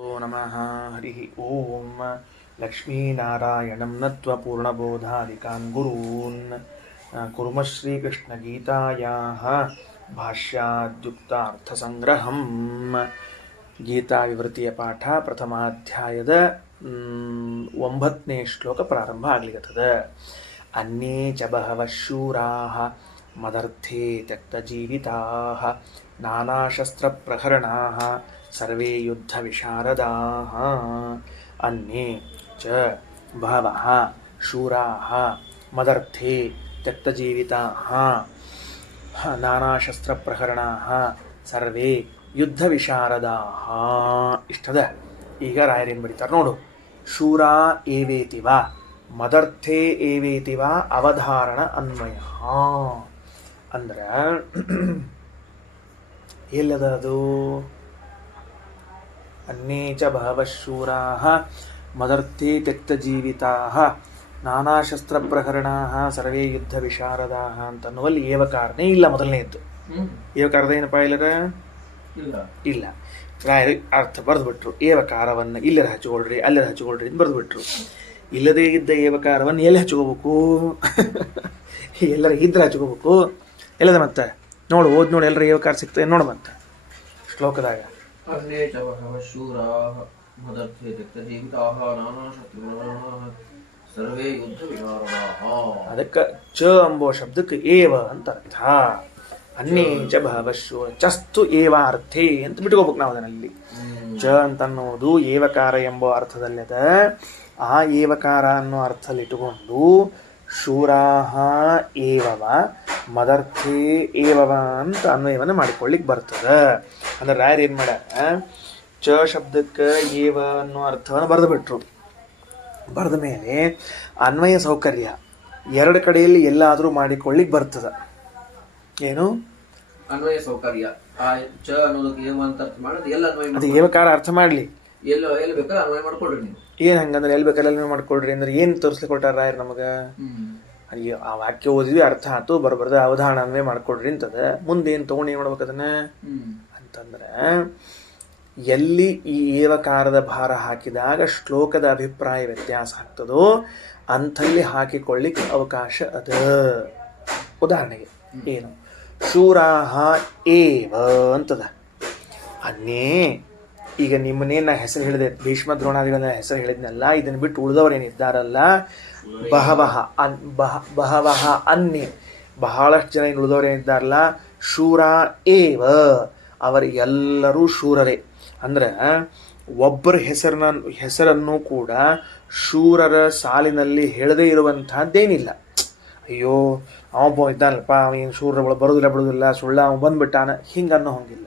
ನಮಃ ಹರಿ ಓಂ ಲಕ್ಷ್ಮೀನಾರಾಯಣಂ ನತ್ವ ಪೂರ್ಣಬೋಧಾಧಿಕಾನ್ ಗುರೂನ್ ಕುರ್ಮ ಶ್ರೀಕೃಷ್ಣಗೀತಾಯಾಃ ಭಾಷ್ಯಾದ್ಯುಕ್ತಾರ್ಥಸಂಗ್ರಹಂ. ಗೀತಾ ವಿವೃತಿಯ ಪಾಠ ಪ್ರಥಮಾಧ್ಯಾಯದ 9ನೇ ಶ್ಲೋಕ ಪ್ರಾರಂಭ ಆಗ್ಲಿಕತ್ತದ. ಅನ್ಯೇ ಚ ಬಹವಃ ಶೂರಾಃ ಮದರ್ಥೇ ತ್ಯಕ್ತಜೀವಿತಾಃ ನಾನಾಶಸ್ತ್ರಪ್ರಹರಣಾಃ ಸರ್ವೇ ಯುದ್ಧ ವಿಶಾರದಾಃ. ಅನ್ಯೇ ಚ ಬಹವಃ ಶೂರಾಃ ಮದರ್ಥೇ ತ್ಯಕ್ತಜೀವಿತಾಃ ನಾನಾಶಸ್ತ್ರಪ್ರಹರಣಾಃ ಸರ್ವೇ ಯುದ್ಧ ವಿಶಾರದಾಃ. ಇಷ್ಟದ. ಈಗ ರಾಯರೇನು ಬರೀತಾರೆ ನೋಡು. ಶೂರ ಏವೇತಿವ ಮದರ್ಥೇ ಏವೇತಿವ ಅವಧಾರಣ ಅನ್ವಯ ಅಂದ್ರೆ ಎಲ್ಲದ ಅದು? ಅನ್ಯೇ ಚ ಬಹವಃ ಶೂರಾಃ ಮದರ್ಥೇ ತ್ಯಕ್ತಜೀವಿತಾಃ ನಾನಾಶಸ್ತ್ರಪ್ರಹರಣಾಃ ಸರ್ವೇ ಯುದ್ಧ ವಿಶಾರದಾಃ ಅಂತನ್ನುವಲ್ಲಿ ಏವಕಾರನೇ ಇಲ್ಲ. ಮೊದಲನೇದ್ದು ಏವಕಾರದ ಏನಪ್ಪ ಇಲ್ಲದ ಇಲ್ಲ. ರಾಯರು ಅರ್ಥ ಬರೆದ್ಬಿಟ್ರು. ಏವಕಾರವನ್ನು ಇಲ್ಲರ ಹಚ್ಕೊಳ್ರಿ ಅಲ್ಲರ ಹಚ್ಕೊಳ್ರಿ ಅಂತ ಬರೆದ್ಬಿಟ್ರು. ಇಲ್ಲದೇ ಇದ್ದ ಏವಕಾರವನ್ನು ಎಲ್ಲಿ ಹಚ್ಕೋಬೇಕು? ಎಲ್ಲರ ಇದ್ರೆ ಹಚ್ಕೋಬೇಕು. ಎಲ್ಲದ ಮತ್ತೆ ನೋಡು, ಓದ್ ನೋಡಿ, ಎಲ್ಲರ ಏವಕಾರ ಸಿಗ್ತದೆ ನೋಡು. ಮತ್ತೆ ಶ್ಲೋಕದಾಗ ಅದಕ್ಕೆ ಚ ಎಂಬೋ ಶಬ್ದಕ್ಕೆ ಏವ ಅಂತ ಅರ್ಥ. ಅನ್ಯೇ ಚ ಬಹವಃ ಶೂರ ಚಸ್ತು ಏವಾರ್ಥೇ ಅಂತ ಬಿಟ್ಕೋಬೇಕು ನಾವು ಅದರಲ್ಲಿ. ಚ ಅಂತ ಅನ್ನೋದು ಏವಕಾರ ಎಂಬ ಅರ್ಥದಲ್ಲದ. ಆ ಏವಕಾರ ಅನ್ನೋ ಅರ್ಥದಲ್ಲಿ ಇಟ್ಟುಕೊಂಡು ಶೂರಾಹ ಏವವ ಮದರ್ಥೇ ಏವವ ಅಂತ ಅನ್ವಯವನ್ನು ಮಾಡಿಕೊಳ್ಳಿಕ್ಕೆ ಬರ್ತದ. ಅಂದ್ರೆ ರಾಯರು ಏನು ಮಾಡ ಚ ಶಬ್ದಕ್ಕೆ ಏವ ಅನ್ನೋ ಅರ್ಥವನ್ನು ಬರೆದು ಬಿಟ್ರು. ಬರೆದ ಮೇಲೆ ಅನ್ವಯ ಸೌಕರ್ಯ ಎರಡು ಕಡೆಯಲ್ಲಿ ಎಲ್ಲಾದರೂ ಮಾಡಿಕೊಳ್ಳಿಕ್ಕೆ ಬರ್ತದ. ಏನು ಅನ್ವಯ ಸೌಕರ್ಯ? ಚ ಅನ್ನೋದಕ್ಕೆ ಏವ ಅಂತ ಅರ್ಥ ಮಾಡೋದು ಎಲ್ಲ ಅನ್ವಯ ಅದು ಏವಕಾರ ಅರ್ಥ ಮಾಡಲಿ. ಎಲ್ಲ ಬೇಕಾದ್ರೆ ಅನ್ವಯ ಮಾಡ್ಕೊಳ್ರಿ ನೀವು. ಏನು ಹಂಗಂದ್ರೆ ಎಲ್ಲಿ ಬೇಕಾದ್ರೆ ಅನ್ವಯ ಮಾಡ್ಕೊಳ್ರಿ ಅಂದ್ರೆ ಏನು ತೋರಿಸ್ಲಿಕ್ಕೆ ಕೊಟ್ಟಾರ ರಾಯರು ನಮಗೆ? ಆ ವಾಕ್ಯ ಓದಿದ್ವಿ, ಅರ್ಥ ಆಯ್ತು, ಬರಬಾರ್ದು ಅವಧಾನ ಅನ್ವಯ ಮಾಡ್ಕೊಳ್ರಿ ಅಂತದ. ಮುಂದೇನು ತೊಗೊಂಡು ಏನು ಮಾಡ್ಬೇಕು ಅದನ್ನ ಅಂತಂದ್ರೆ, ಎಲ್ಲಿ ಈ ಏವಕಾರದ ಭಾರ ಹಾಕಿದಾಗ ಶ್ಲೋಕದ ಅಭಿಪ್ರಾಯ ವ್ಯತ್ಯಾಸ ಆಗ್ತದೋ ಅಂಥಲ್ಲಿ ಹಾಕಿಕೊಳ್ಳಿಕ್ಕೆ ಅವಕಾಶ ಅದ. ಉದಾಹರಣೆಗೆ ಏನು ಶೂರಾಹ ಏವ ಅಂತದ. ಅನ್ನೇ ಈಗ ನಿಮ್ಮನ್ನೇ ನಾ ಹೆಸರು ಹೇಳಿದೆ, ಭೀಷ್ಮ ದ್ರೋಣಾದಿಗಳ ಹೆಸರು ಹೇಳಿದ್ನಲ್ಲ, ಇದನ್ನು ಬಿಟ್ಟು ಉಳಿದವರೇನಿದ್ದಾರಲ್ಲ ಬಹವಹ ಬಹವಹ ಅನ್ನೆ ಬಹಳಷ್ಟು ಜನ ಇನ್ನು ಉಳಿದವರೇನಿದ್ದಾರಲ್ಲ ಶೂರ ಏವ ಅವರೆಲ್ಲರೂ ಶೂರರೇ. ಅಂದ್ರೆ ಒಬ್ಬರ ಹೆಸರನ್ನು ಕೂಡ ಶೂರರ ಸಾಲಿನಲ್ಲಿ ಹೇಳದೇ ಇರುವಂತಹದ್ದೇನಿಲ್ಲ. ಅಯ್ಯೋ ಅವ ಇದ್ದಾನಲ್ಪ, ಏನು ಶೂರರ ಬರೋದಿಲ್ಲ ಸುಳ್ಳ ಅವನು ಬಂದ್ಬಿಟ್ಟಾನ ಹಿಂಗನ್ನೋ ಹಂಗಿಲ್ಲ.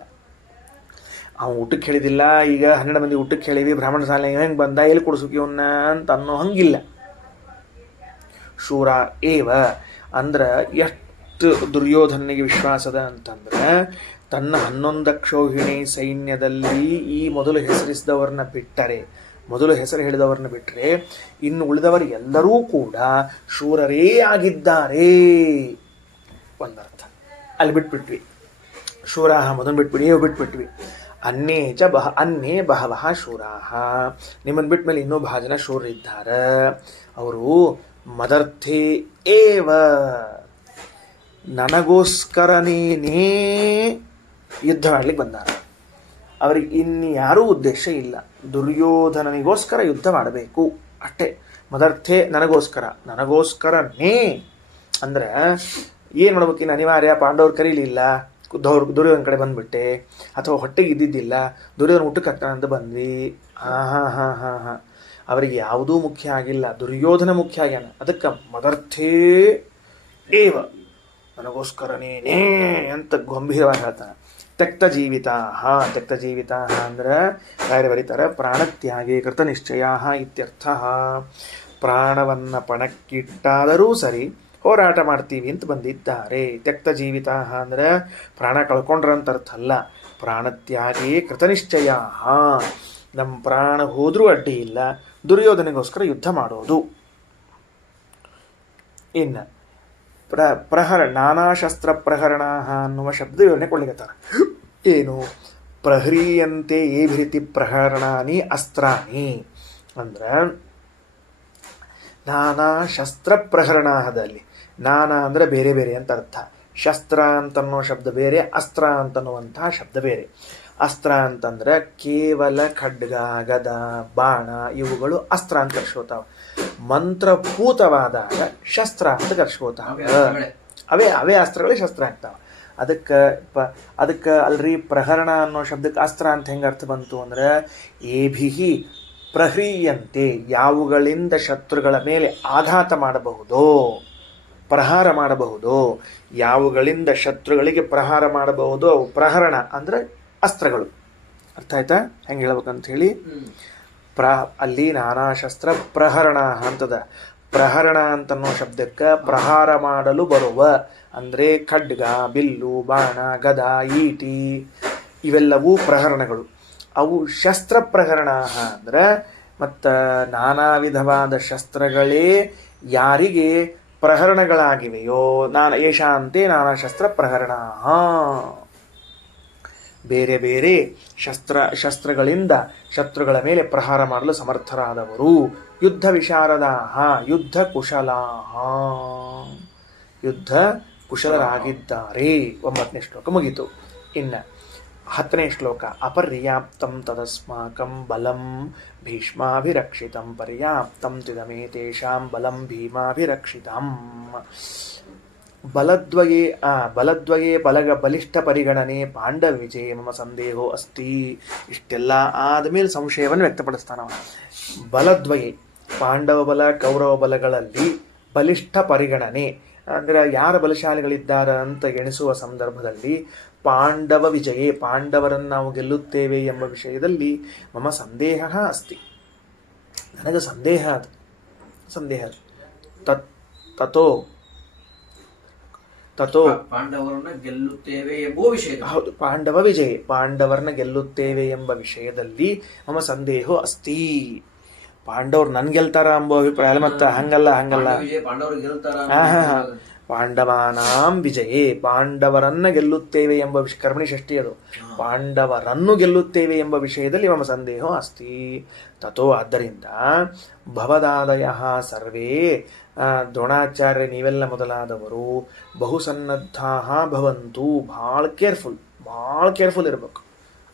ಅವನು ಊಟಕ್ಕೆ ಹೇಳಿದಿಲ್ಲ, ಈಗ 12 ಮಂದಿ ಊಟಕ್ಕೆ ಹೇಳಿವಿ, ಬ್ರಾಹ್ಮಣ ಸಾಲ ಹೆಂಗೆ ಬಂದ, ಎಲ್ಲಿ ಕೊಡಿಸೋಕೆ ಇವನ್ನ ಅಂತ ಅನ್ನೋ ಹಂಗಿಲ್ಲ. ಶೂರ ಏವ ಅಂದ್ರೆ ಎಷ್ಟು ದುರ್ಯೋಧನಿಗೆ ವಿಶ್ವಾಸದ ಅಂತಂದ್ರೆ, ತನ್ನ 11 ಅಕ್ಷೌಹಿಣಿ ಸೈನ್ಯದಲ್ಲಿ ಈ ಮೊದಲು ಹೆಸರಿಸಿದವ್ರನ್ನ ಬಿಟ್ಟರೆ, ಮೊದಲು ಹೆಸರು ಹೇಳಿದವ್ರನ್ನ ಬಿಟ್ಟರೆ ಇನ್ನು ಉಳಿದವರು ಎಲ್ಲರೂ ಕೂಡ ಶೂರರೇ ಆಗಿದ್ದಾರೆ ಒಂದರ್ಥ. ಅಲ್ಲಿ ಬಿಟ್ಬಿಟ್ವಿ ಶೂರಾಹ ಮೊದಲು ಬಿಟ್ಬಿಡಿ, ಬಿಟ್ಬಿಟ್ವಿ. ಅನ್ನೇ ಚ ಅನ್ನೇ ಬಹವಃ ಶೂರಾಹ, ನಿಮ್ಮನ್ನು ಬಿಟ್ಟ ಮೇಲೆ ಇನ್ನೂ ಬಹಳ ಜನ ಶೂರರಿದ್ದಾರೆ. ಅವರು ಮದರ್ಥೇ ಏವ ನನಗೋಸ್ಕರನೇ ಯುದ್ಧ ಮಾಡ್ಲಿಕ್ಕೆ ಬಂದಾರ. ಅವ್ರಿಗೆ ಇನ್ಯಾರೂ ಉದ್ದೇಶ ಇಲ್ಲ, ದುರ್ಯೋಧನನಿಗೋಸ್ಕರ ಯುದ್ಧ ಮಾಡಬೇಕು ಅಷ್ಟೇ. ಮದರ್ಥೇ ನನಗೋಸ್ಕರನೇ ಅಂದ್ರೆ ಏನು ಮಾಡ್ಬೇಕಿನ್ನು ಅನಿವಾರ್ಯ? ಪಾಂಡವ್ರು ಕರೀಲಿಲ್ಲ, ದುರ್ಯೋಧನ ಕಡೆ ಬಂದ್ಬಿಟ್ಟೆ, ಅಥವಾ ಹೊಟ್ಟೆಗೆ ಇದ್ದಿದ್ದಿಲ್ಲ, ದುರ್ಯೋಧನ ಊಟಕ್ಕೆ ಹಾಕ್ತಾನಂತ ಬಂದ್ವಿ. ಹಾಂ ಅವರಿಗೆ ಯಾವುದೂ ಮುಖ್ಯ ಆಗಿಲ್ಲ, ದುರ್ಯೋಧನ ಮುಖ್ಯ ಆಗ್ಯಾನ. ಅದಕ್ಕೆ ಮದರ್ಥೇ ಏವ ನನಗೋಸ್ಕರನೇನೇ ಅಂತ ಗಂಭೀರವಾಗಿ ಹೇಳ್ತಾನೆ. ತ್ಯಕ್ತ ಜೀವಿತಾ ಅಂದ್ರೆ ರಾಯರು ಬರೀತಾರೆ ಪ್ರಾಣತ್ಯಾಗೇ ಕೃತ ನಿಶ್ಚಯ ಇತ್ಯರ್ಥ. ಪ್ರಾಣವನ್ನು ಪಣಕ್ಕಿಟ್ಟಾದರೂ ಸರಿ ಹೋರಾಟ ಮಾಡ್ತೀವಿ ಅಂತ ಬಂದಿದ್ದಾರೆ. ತ್ಯಕ್ತ ಜೀವಿತಾ ಅಂದ್ರೆ ಪ್ರಾಣ ಕಳ್ಕೊಂಡ್ರಂತ ಅರ್ಥ ಅಲ್ಲ. ಪ್ರಾಣತ್ಯಾಗೇ ಕೃತನಿಶ್ಚಯ, ನಮ್ಮ ಪ್ರಾಣ ಹೋದ್ರೂ ಅಡ್ಡಿ ಇಲ್ಲ, ದುರ್ಯೋಧನಿಗೋಸ್ಕರ ಯುದ್ಧ ಮಾಡೋದು. ಇನ್ನು ನಾನಾಶಸ್ತ್ರ ಪ್ರಹರಣ ಅನ್ನುವ ಶಬ್ದ ವಿವರಣೆ ಕೊಳ್ಳಿಕತ್ತಾರ. ಏನು ಪ್ರಹ್ರೀಯಂತೆ ಏಭಿರಿತಿ ಪ್ರಹರಣಾನಿ ಅಸ್ತ್ರಾನಿ ಅಂದ್ರೆ ನಾನಾ ಶಸ್ತ್ರ ಪ್ರಹರಣದಲ್ಲಿ ನಾನಾ ಅಂದರೆ ಬೇರೆ ಬೇರೆ ಅಂತ ಅರ್ಥ. ಶಸ್ತ್ರ ಅಂತನ್ನೋ ಶಬ್ದ ಬೇರೆ, ಅಸ್ತ್ರ ಅಂತನ್ನುವಂತಹ ಶಬ್ದ ಬೇರೆ. ಅಸ್ತ್ರ ಅಂತಂದ್ರೆ ಕೇವಲ ಖಡ್ಗ ಗದ ಬಾಣ ಇವುಗಳು ಅಸ್ತ್ರ ಅಂತ ಕರ್ಸ್ಕೋತಾವ. ಮಂತ್ರಭೂತವಾದಾಗ ಶಸ್ತ್ರ ಅಂತ ಕರ್ಸ್ಕೋತಾವ. ಅವೇ ಅಸ್ತ್ರಗಳೇ ಶಸ್ತ್ರ ಆಗ್ತಾವ. ಅದಕ್ಕೆ ಅಲ್ರಿ ಪ್ರಹರಣ ಅನ್ನೋ ಶಬ್ದಕ್ಕೆ ಅಸ್ತ್ರ ಅಂತ ಹೆಂಗೆ ಅರ್ಥ ಬಂತು ಅಂದ್ರೆ ಏಭಿಹಿ ಪ್ರಹ್ರೀಯಂತೆ ಯಾವುಗಳಿಂದ ಶತ್ರುಗಳ ಮೇಲೆ ಆಘಾತ ಮಾಡಬಹುದೋ ಪ್ರಹಾರ ಮಾಡಬಹುದು, ಯಾವುಗಳಿಂದ ಶತ್ರುಗಳಿಗೆ ಪ್ರಹಾರ ಮಾಡಬಹುದು ಅವು ಪ್ರಹರಣ ಅಂದ್ರೆ ಅಸ್ತ್ರಗಳು. ಅರ್ಥ ಆಯ್ತಾ ಹೆಂಗೆ ಹೇಳ್ಬೇಕಂತ ಹೇಳಿ? ಅಲ್ಲಿ ನಾನಾ ಶಸ್ತ್ರ ಪ್ರಹರಣ ಅಂತದ. ಪ್ರಹರಣ ಅಂತನ್ನೋ ಶಬ್ದಕ್ಕೆ ಪ್ರಹಾರ ಮಾಡಲು ಬರುವ ಅಂದ್ರೆ ಖಡ್ಗ ಬಿಲ್ಲು ಬಾಣ ಗದ ಈಟಿ ಇವೆಲ್ಲವೂ ಪ್ರಹರಣಗಳು. ಅವು ಶಸ್ತ್ರ ಪ್ರಹರಣ ಅಂದ್ರೆ ಮತ್ತು ನಾನಾ ವಿಧವಾದ ಶಸ್ತ್ರಗಳೇ ಯಾರಿಗೆ ಪ್ರಹರಣಗಳಾಗಿವೆಯೋ ಯಶಾಂತೆ ನಾನಾ ಶಸ್ತ್ರ ಪ್ರಹರಣ, ಬೇರೆ ಬೇರೆ ಶಸ್ತ್ರಗಳಿಂದ ಶತ್ರುಗಳ ಮೇಲೆ ಪ್ರಹಾರ ಮಾಡಲು ಸಮರ್ಥರಾದವರು. ಯುದ್ಧ ವಿಶಾರದಾಹ ಯುದ್ಧ ಕುಶಲಾಹ ಯುದ್ಧ ಕುಶಲರಾಗಿದ್ದಾರೆ. 9ನೇ ಶ್ಲೋಕ ಮುಗೀತು. ಇನ್ನು 10ನೇ ಶ್ಲೋಕ ಅಪರ್ಯಾಪ್ತಂ ತದಸ್ಮಾಕಂ ಬಲಂ ಭೀಷ್ಮಾಭಿರಕ್ಷಿತಂ ಪರ್ಯಾಪ್ತಂ ತಿದಮೇತೇಷಾಂ ಬಲಂ ಭೀಮಾಭಿರಕ್ಷಿತಂ. ಬಲದ್ವಯೇ ಬಲಿಷ್ಠ ಪರಿಗಣನೆ ಪಾಂಡವ ವಿಜಯ ಮಮ ಸಂದೇಹೋ ಅಸ್ತಿ. ಇಷ್ಟೆಲ್ಲ ಆದಮೇಲೆ ಸಂಶಯವನ್ನು ವ್ಯಕ್ತಪಡಿಸ್ತಾನವ. ಬಲದ್ವಯೇ ಪಾಂಡವ ಬಲ ಕೌರವ ಬಲಗಳಲ್ಲಿ ಬಲಿಷ್ಠ ಪರಿಗಣನೆ ಅಂದರೆ ಯಾರ ಬಲಶಾಲಿಗಳಿದ್ದಾರೆ ಅಂತ ಎಣಿಸುವ ಸಂದರ್ಭದಲ್ಲಿ ಪಾಂಡವ ವಿಜಯೇ ಪಾಂಡವರನ್ನು ನಾವು ಗೆಲ್ಲುತ್ತೇವೆ ಎಂಬ ವಿಷಯದಲ್ಲಿ ಮಮ ಸಂದೇಹ ಅಸ್ತಿ, ನನಗೆ ಸಂದೇಹ ಅದು. ತಥೋ ಪಾಂಡವರನ್ನ ಗೆಲ್ಲುತ್ತೇವೆ ಎಂಬ ವಿಷಯ. ಹೌದು, ಪಾಂಡವ ವಿಜಯ ಪಾಂಡವರನ್ನ ಗೆಲ್ಲುತ್ತೇವೆ ಎಂಬ ವಿಷಯದಲ್ಲಿ ಮಮ ಸಂದೇಹ ಅಸ್ತಿ. ಪಾಂಡವ್ರು ನನ್ ಗೆಲ್ತಾರ ಎಂಬ ಅಭಿಪ್ರಾಯ ಮತ್ತೆ ಹಂಗಲ್ಲ ಪಾಂಡವಾನಾಂ ವಿಜಯೇ ಪಾಂಡವರನ್ನ ಗೆಲ್ಲುತ್ತೇವೆ ಎಂಬ ಕರ್ಮಣಿ ಷಷ್ಠಿ ಅದು. ಪಾಂಡವರನ್ನು ಗೆಲ್ಲುತ್ತೇವೆ ಎಂಬ ವಿಷಯದಲ್ಲಿ ಮಮ ಸಂದೇಹ ಅಸ್ತಿ. ತಥೋ ಆದ್ದರಿಂದ ಭವದಾದಯ ಸರ್ವೇ ದ್ರೋಣಾಚಾರ್ಯ ನೀವೆಲ್ಲ ಮೊದಲಾದವರು ಬಹುಸನ್ನದ್ಧಾ ಭವಂತು ಭಾಳ ಕೇರ್ಫುಲ್ ಇರಬೇಕು.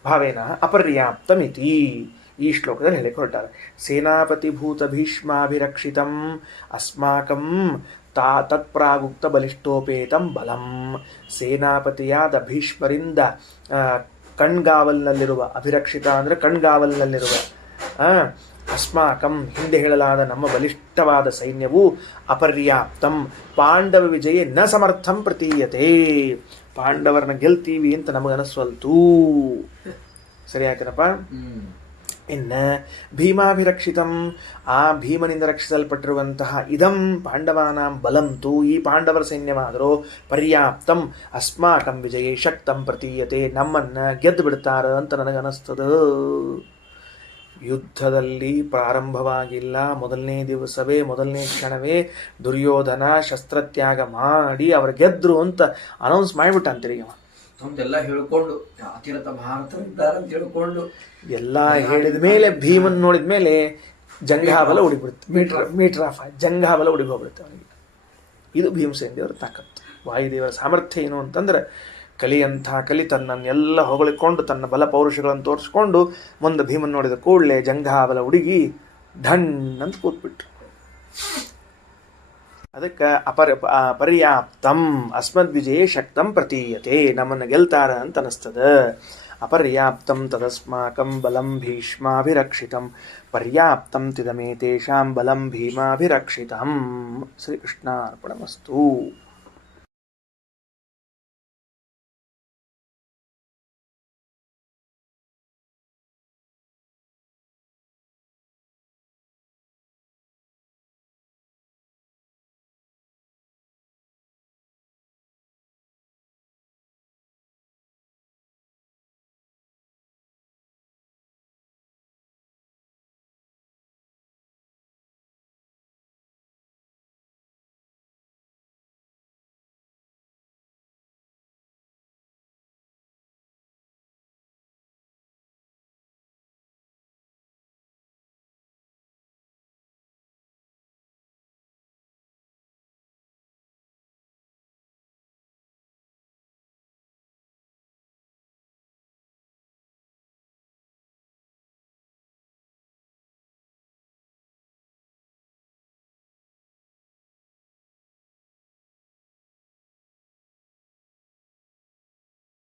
ಭಾವೇನ ಅಪರ್ಯಾಪ್ತಮಿತಿ ಈ ಶ್ಲೋಕದಲ್ಲಿ ಹೇಳಿಕೊಳ್ತಾರೆ. ಸೇನಾಪತಿಭೂತ ಭೀಷ್ಮಾಭಿರಕ್ಷಿತಂ ಅಸ್ಮಾಕಂ ತತ್ಪ್ರಾಗುಕ್ತ ಬಲಿಷ್ಠೋಪೇತಂ ಬಲಂ. ಸೇನಾಪತಿಯಾದ ಭೀಷ್ಮರಿಂದ ಕಣ್ಗಾವಲ್ನಲ್ಲಿರುವ ಅಭಿರಕ್ಷಿತ ಅಂದರೆ ಕಣ್ಗಾವಲ್ನಲ್ಲಿರುವ ಅಸ್ಮಾಕಂ ಹಿಂದೆ ಹೇಳಲಾದ ನಮ್ಮ ಬಲಿಷ್ಠವಾದ ಸೈನ್ಯವು ಅಪರ್ಯಾಪ್ತಂ ಪಾಂಡವ ವಿಜಯ ನ ಸಮರ್ಥಂ ಪ್ರತೀಯತೆ. ಪಾಂಡವರನ್ನ ಗೆಲ್ತೀವಿ ಅಂತ ನಮಗನಸ್ವಲ್ತು. ಸರಿ ಆಯ್ತನಪ್ಪ. ಇನ್ನು ಭೀಮಾಭಿರಕ್ಷಿತಂ ಆ ಭೀಮನಿಂದ ರಕ್ಷಿಸಲ್ಪಟ್ಟಿರುವಂತಹ ಇದಂ ಪಾಂಡವಾನಾಂ ಬಲಂತು ಈ ಪಾಂಡವರ ಸೈನ್ಯವಾದರೂ ಪರ್ಯಾಪ್ತಂ ಅಸ್ಮಾಕಂ ವಿಜಯೇ ಶಕ್ತಂ ಪ್ರತೀಯತೆ ನಮ್ಮನ್ನ ಗೆದ್ದು ಬಿಡ್ತಾರ ಅಂತ ನನಗನಿಸ್ತದ. ಯುದ್ಧದಲ್ಲಿ ಪ್ರಾರಂಭವಾಗಿಲ್ಲ, ಮೊದಲನೇ ದಿವಸವೇ ಮೊದಲನೇ ಕ್ಷಣವೇ ದುರ್ಯೋಧನ ಶಸ್ತ್ರತ್ಯಾಗ ಮಾಡಿ ಅವ್ರು ಗೆದ್ರು ಅಂತ ಅನೌನ್ಸ್ ಮಾಡಿಬಿಟ್ಟಂತೀರಿ. ಎಲ್ಲ ಹೇಳ್ಕೊಂಡು ಅತಿರಥ ಭಾರತರಿದ್ದಾರೆ ಅಂತ ಹೇಳ್ಕೊಂಡು ಎಲ್ಲ ಹೇಳಿದ ಮೇಲೆ ಭೀಮನ್ ನೋಡಿದ ಮೇಲೆ ಜಂಘಾಬಲ ಉಡಿಬಿಡುತ್ತೆ. ಮೀಟರ್ ಆಫ್ ಜಂಘಾಬಲ ಉಡಿಗೆ ಹೋಗ್ಬಿಡುತ್ತೆ ಅವನಿಗೆ. ಇದು ಭೀಮಸೇನ ದೇವರ ತಾಕತ್ತು. ವಾಯುದೇವರ ಸಾಮರ್ಥ್ಯ ಏನು ಅಂತಂದ್ರೆ ಕಲಿ ತನ್ನನ್ನೆಲ್ಲ ಹೊಗಳಿಕೊಂಡು ತನ್ನ ಬಲ ಪೌರುಷಗಳನ್ನು ತೋರಿಸ್ಕೊಂಡು ಮುಂದೆ ಭೀಮನ್ ನೋಡಿದ ಕೂಡಲೇ ಜಂಘಾಬಲ ಉಡುಗಿ ಢಣ್ ಅಂತ ಕೂತ್ಬಿಟ್ರು. ಅದಕ್ಕೆ ಪರ್ಯಾಪ್ತಂ ಅಸ್ಮದ್ವಿಜಯೇ ಶಕ್ತಂ ಪ್ರತೀಯತೆ ನಮ್ಮನ್ನು ಗೆಲ್ತಾರ ಅಂತ ಅನಿಸ್ತದ. ಅಪರ್ಯಾಪ್ತಂ ತದಸ್ಮಾಕಂ ಬಲಂ ಭೀಷ್ಮಾಭಿರಕ್ಷಿತಂ ಪರ್ಯಾಪ್ತಂ ತಿದಮೇತೇಷಾಂ ಬಲಂ ಭೀಮಾಭಿರಕ್ಷಿತಂ. ಶ್ರೀಕೃಷ್ಣಾರ್ಪಣಮಸ್ತು.